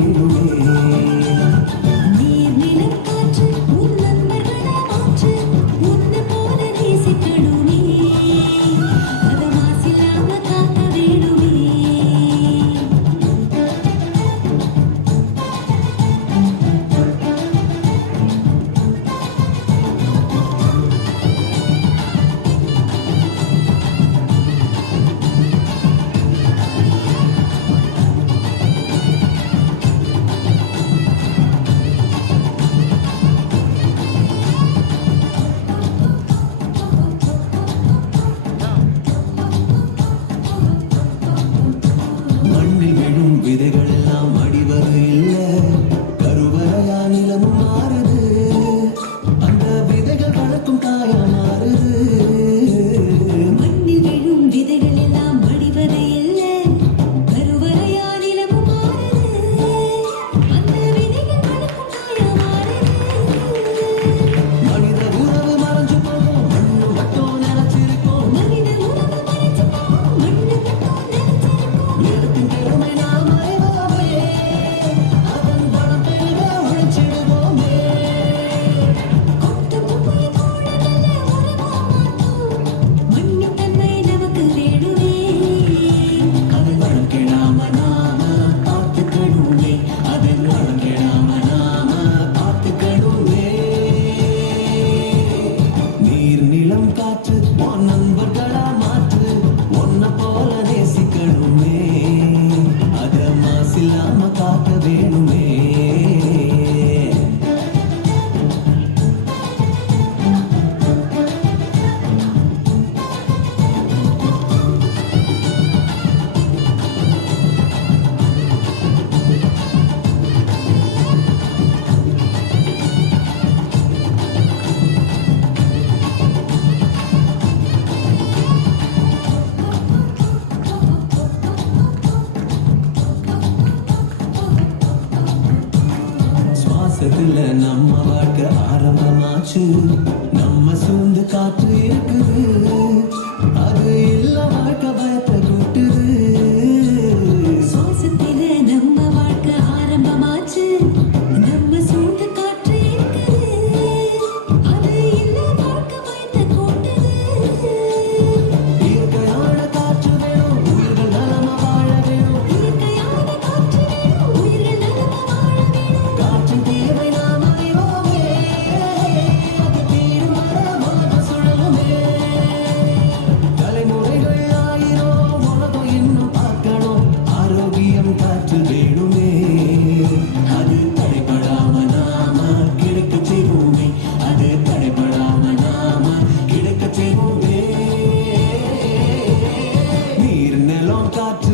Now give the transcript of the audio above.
வேண்டுமே. நீர் நிலம் காற்று உன் நண்பர்களா மாற்று உன்னை போல நேசிக்கணுமே அத மாசில்லாம காக்க வேணுமே. மண்ணில் விழும் விதைகள் எல்லாம் அடிவது இல்ல, கருவறையா நிலமும் மாறுது, அந்த விதைகள் வளர்க்கும் தாயா மாறுது. மண்ணில் விழும் விதைகள் எல்லாம் மடிவது இல்லை கருவறையா நிலமும் மாறுது அந்த விதைகள் வளர்க்கும் தாயா மாறுது. மனித உறவு மறைஞ்சு போகும், மண்ணு மட்டும் நினைச்சிருக்கும். மனித உறவு மறைஞ்சு போகும் மண்ணு மட்டும் நிலைச்சிருக்கும். நிலத்தின் பெருமை நாம் அறிவோமே, அதன் பலம் பெருக உழைச்சிடுவோமே. கொட்டு குப்பையை கூட நல்ல உறவா மாற்றும் மண்ணின் தன்மை நமக்கு வேணுமே. அதை வளம் கெடாம நாம பார்த்துக்கணுமே, அதன் வளம் கெடாம நாம பார்த்துக்கணுமே. நீர் நிலம் காற்று உன் நண்பர்களா மாற்று உன்னை போல நேசிக்கணுமே, அத மாசில்லாம காக்க வேணுமே. சுவாசத்துல நம்ம வாழ்க்கை ஆரம்பமாச்சு, நம்ம சூழ்ந்து காற்று இருக்குது, அது இல்ல வாழ்க்கை பயத்தை கூட்டுது. சுவாசத்தில நம்ம வாழ்க்கை ஆரம்பமாச்சு நம்ம சூழ்ந்த காற்று இருக்குது அது இல்ல வாழ்க்கை பயத்தை கூட்டுது. இயற்கையான காற்று வேணும், உயிர்கள் நலமா வாழ வேணும். இயற்கையான காற்று வேணும் உயிர்கள் நலமா வாழ வேணும். காற்றின் தேவை நாம் அறிவோமே, அது தீரும் மரமாக சுழலுமே. தலைமுறைகள் ஆயிரம் உலகம் இன்னும் பார்க்கணும், ஆரோக்கியம் காற்று வேணுமே, அது தடைபடாம நாம கிடைக்க செய்வோமே, அது தடைபடாம நாம கிடைக்க செய்வோமே. நீர் நிலம் காற்று